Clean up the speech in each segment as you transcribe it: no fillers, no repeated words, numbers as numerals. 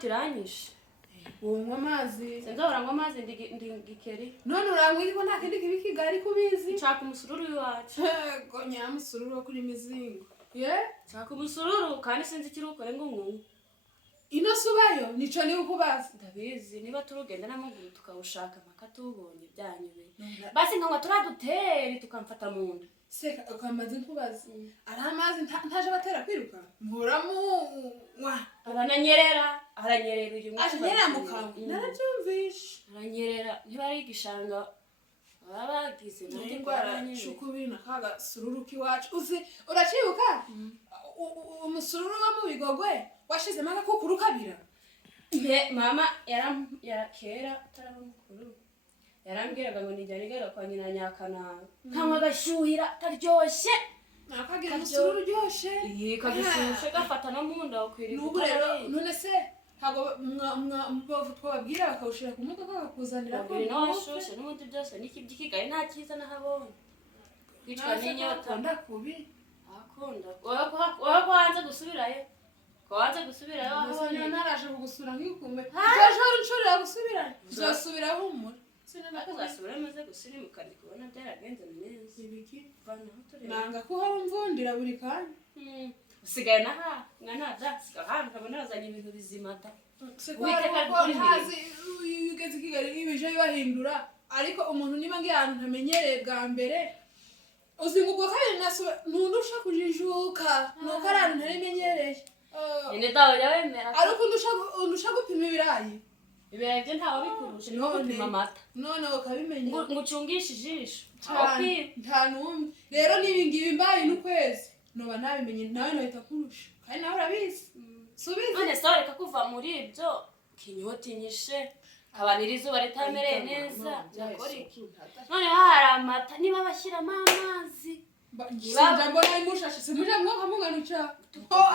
tiranyishe unywa amazi senga urangwa amazi ndigikeri none urangwa iriko nta kindi kibi Kigali kubizi nshaka umusururu iwacu go nyamusururu wo kuri mizingo nshaka umusururu kandi sinzi ikirukore ngo nkungu ino subayo nico ni ukubaza ndabizi niba turugenda n'amaguru tukawushaka mpaka tubonye byanyube basi nkangwa turaduteri tukamfata mu nda seka ukamaze nkubaza ari amazi ntaje batera kwiruka muramunywa aranyerera uyu mwaka anyerera mu kanwa narabyumvishe aranyerera ntibari igishanga babagize n'indwara shukubina kaga sururu kiwacu uzi uracibuka umusururu wa mu Bigogwe washize maka kukuru kabira mama kera taraba mukuru yarambwiraga ngo nijyanigera kwa nyina nyakana nkanywa gashyuhira taryoshye nakagira umusururu ryoshe kagishushe gafata no mu nda ukwiriye n'ubu rero none se hago mbavu twababwira bakawushira ku muka kakuzanira ko n'ashushe n'umuti byose n'ikibyi Kigali nta cyiza nahabonye kwicwa n'inyota ndakubi akunda wowe hanze gusubirayo kwanze gusubirayo aho naraje kugusura nk'ikume cyajoro nshorera gusubirayo uzasubira humura sinakuzasubira maze gusirimuka ndikubona byaragenze neza ibiki vana hotorera nanga ko hari umvundira buri kanya usigaye nada sigahantu kabona azanye ibintu bizima da witeka kuri hazi ugeze Kigali ibije bahindura ariko umuntu niba ngiye ahantu ntamenyereye bwa mbere uzingubwo kandi nasubira ntundusha kujijuka nuko ari ahantu ntarimenyereye ene dawo yawemera ariko undusha gupima ibirayi byo ntawe bikurusha no gupima amata none ukabimenya ngucungisha ijisho nta numwe rero nibingibi mbaye n'ukwezi noba nabimenye nawe nohita kurusha kandi nawe urabizi subiza none soreka kuva muri ibyo kinyotinyishe abanira izuba ritamereye neza yakora iki none hari amata niba bashyiramo amazi sinja mbona imushashe simuje mwoka munganuca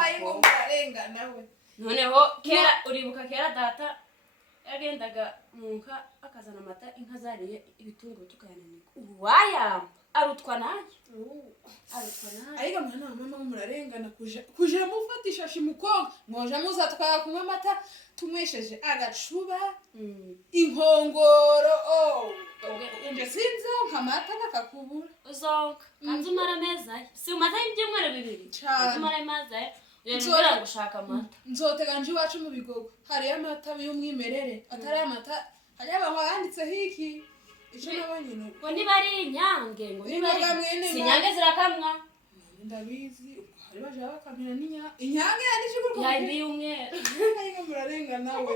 ayingo murarengana we noneho kera uribuka kera data yagendaga munka akazana amata inka zariye ibitunguru tukayananirwa uwayamba arutwa nayo ariko mwana mama murarengana kuje mufatisha shimukonga mwoje muzatwaya kunywa amata tumwesheje agacuba inkongoro nje sinze nkamata nakakubura uzonka kanzu mara meza si umaze ibyumweru bibiri umara meza yenda gushaka amata nzotega nje iwacu mu Bigogwe hari amata y'umwimerere atari amata hari abantu banditse hiki ico nabanye ngo niba ari inyange ngo niba ari sinyange zirakamwa ndabizi hari baje bakamira inyange yandishye kurwa yandi y'umweru ariko murarengana we